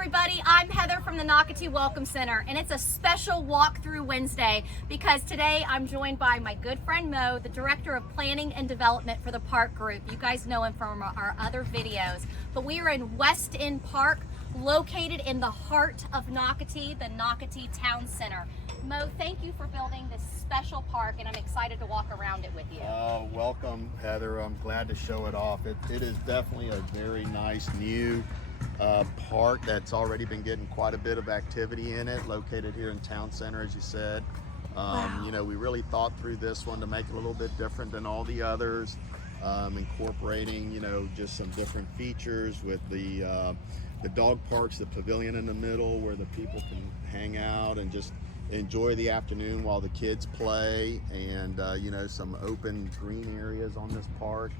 everybody, I'm Heather from the Nocatee Welcome Center, and it's a special walkthrough Wednesday because today I'm joined by my good friend Mo, the Director of Planning and Development for the Park Group. You guys know him from our other videos, but we are in West End Park, located in the heart of Nocatee, the Nocatee Town Center. Mo, thank you for building this special park, and I'm excited to walk around it with you. Welcome, Heather. I'm glad to show it off. It is definitely a very nice new park that's already been getting quite a bit of activity in it, located here in Town Center, as you said. Wow. You know, we really thought through this one to make it a little bit different than all the others, incorporating, you know, just some different features with the dog parks, the pavilion in the middle where the people can hang out and just enjoy the afternoon while the kids play, and you know, some open green areas on this park.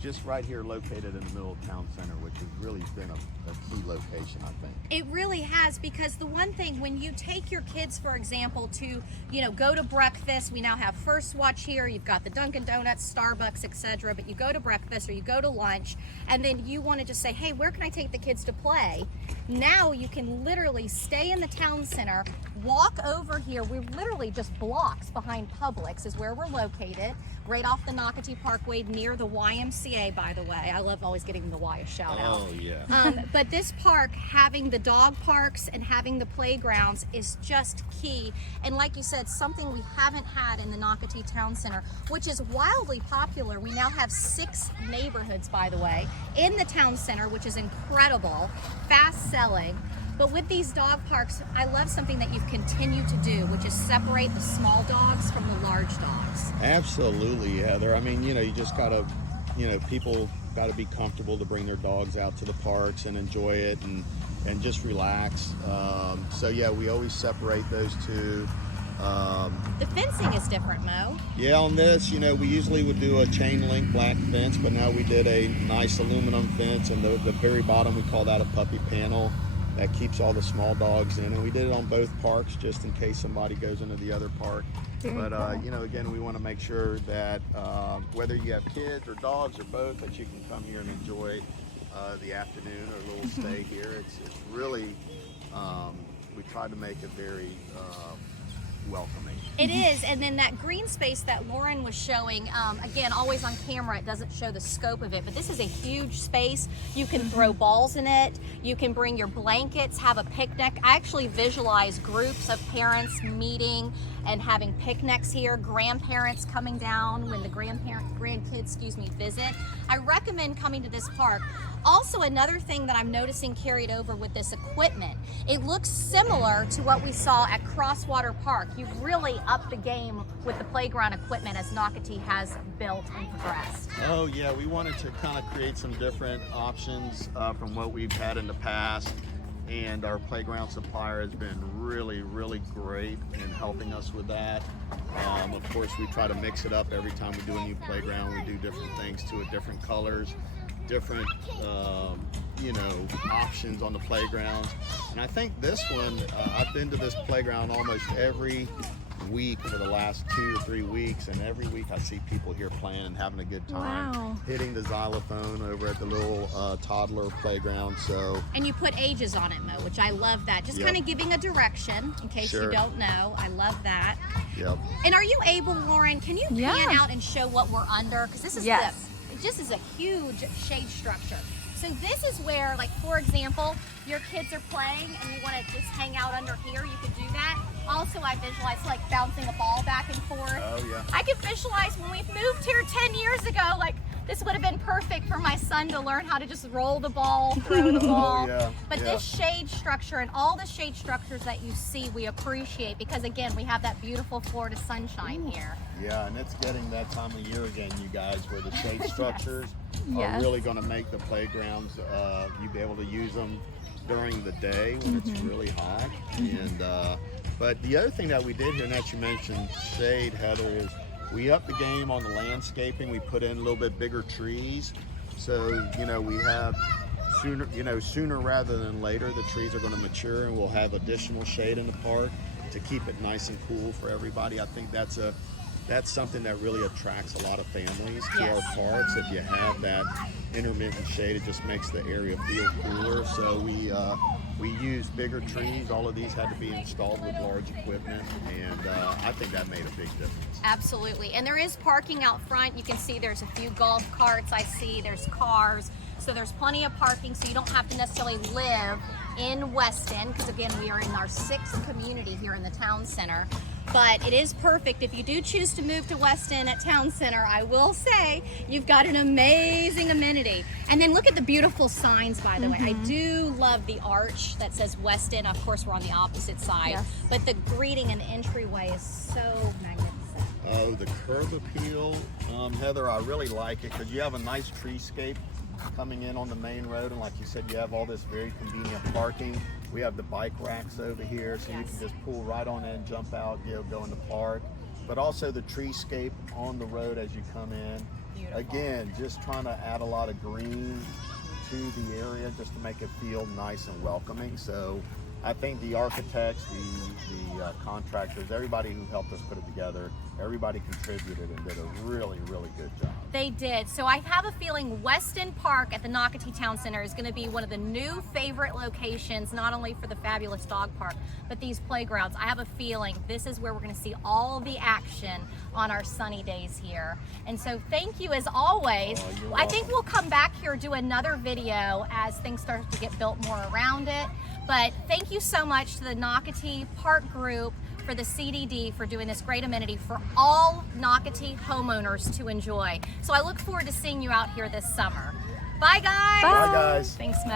Just right here located in the middle of Town Center, which has really been a key location, I think. It really has, because the one thing, when you take your kids, for example, to, you know, go to breakfast, we now have First Watch here, you've got the Dunkin' Donuts, Starbucks, etc., but you go to breakfast or you go to lunch, and then you want to just say, hey, where can I take the kids to play? Now you can literally stay in the Town Center, walk over here. We're literally just blocks behind Publix is where we're located, right off the Nocatee Parkway near the YMCA, by the way. I love always getting the Y a shout out. Oh, yeah. But this park, having the dog parks and having the playgrounds is just key. And like you said, something we haven't had in the Nocatee Town Center, which is wildly popular. We now have 6 neighborhoods, by the way, in the Town Center, which is incredible, fast selling. But with these dog parks, I love something that you've continued to do, which is separate the small dogs from the large dogs. Absolutely, Heather. I mean, you know, you just gotta, you know, people gotta be comfortable to bring their dogs out to the parks and enjoy it and just relax. So yeah, we always separate those two. The fencing is different, Mo. Yeah, on this, you know, we usually would do a chain link black fence, but now we did a nice aluminum fence, and the very bottom, we call that a puppy panel. That keeps all the small dogs in, and we did it on both parks just in case somebody goes into the other park. But you know, again, we want to make sure that whether you have kids or dogs or both, that you can come here and enjoy the afternoon or a little stay here. It's really, we try to make it very welcoming. It is, and then that green space that Lauren was showing, again, always on camera, it doesn't show the scope of it, but this is a huge space. You can throw balls in it, you can bring your blankets, have a picnic. I actually visualize groups of parents meeting and having picnics here, grandparents coming down when the grandkids, visit. I recommend coming to this park. Also, another thing that I'm noticing carried over with this equipment, it looks similar to what we saw at Crosswater Park. You've really upped the game with the playground equipment as Nocatee has built and progressed. Oh yeah, we wanted to kind of create some different options from what we've had in the past, and our playground supplier has been really great in helping us with that. Of course, we try to mix it up every time we do a new playground. We do different things to it, different colors, different you know, options on the playgrounds. And I think this one, I've been to this playground almost every week for the last 2 or 3 weeks, and every week I see people here playing and having a good time. Wow. Hitting the xylophone over at the little toddler playground. So, and you put ages on it, Mo, which I love that. Just kind of giving a direction in case you don't know. I love that. Yep. And are you able, Lauren, can you pan out and show what we're under? Because this is it just is a huge shade structure. So this is where, like, for example, your kids are playing and you want to just hang out under here, you could do that. Also, I visualize like bouncing a ball back and forth. Oh yeah. I can visualize when we moved here 10 years ago, like this would have been perfect for my son to learn how to just roll the ball, throw the ball. But this shade structure and all the shade structures that you see, we appreciate, because again, we have that beautiful Florida sunshine here. Yeah, and it's getting that time of year again, you guys, where the shade structures are really going to make the playgrounds, you be able to use them during the day when it's really hot. And but the other thing that we did here, and that you mentioned shade, Heather, is we upped the game on the landscaping. We put in a little bit bigger trees, so you know, we have sooner rather than later, the trees are going to mature, and we'll have additional shade in the park to keep it nice and cool for everybody. I think that's a that's something that really attracts a lot of families to Yes. our parks. If you have that intermittent shade, it just makes the area feel cooler. So we use bigger trees. All of these had to be installed with large equipment, and I think that made a big difference. Absolutely. And there is parking out front. You can see there's a few golf carts. I see there's cars. So there's plenty of parking, so you don't have to necessarily live in Weston, because again, we are in our 6th community here in the town center. But it is perfect if you do choose to move to Weston at Town Center. I will say you've got an amazing amenity. And then look at the beautiful signs, by the way. I do love the arch that says Weston. Of course, we're on the opposite side. Yes. But the greeting and entryway is so magnificent. Oh, the curb appeal, Heather, I really like it because you have a nice treescape coming in on the main road, and like you said, you have all this very convenient parking. We have the bike racks over here, so you Yes. can just pull right on in, jump out, go in the park. But also the treescape on the road as you come in. Beautiful. Again, just trying to add a lot of green to the area just to make it feel nice and welcoming. So I think the architects, the contractors, everybody who helped us put it together, everybody contributed and did a really, really good job. They did. So I have a feeling Weston Park at the Nocatee Town Center is going to be one of the new favorite locations, not only for the fabulous dog park, but these playgrounds. I have a feeling this is where we're going to see all the action on our sunny days here. And so thank you as always. Oh, you're I think welcome. we'll come back here, do another video as things start to get built more around it. But thank you so much to the Nocatee Park Group for the CDD for doing this great amenity for all Nocatee homeowners to enjoy. So I look forward to seeing you out here this summer. Bye guys. Bye, guys. Thanks, Mo.